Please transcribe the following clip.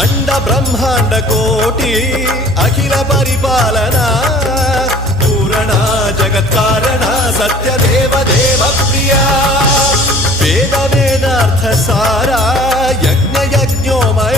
అండ బ్రహ్మాండ కోటి అఖిల పరిపాలన పూరణ జగత్కారణ సత్యదేవ దేవ ప్రియ వేద వేదార్థ సారా యజ్ఞ యజ్ఞోమయ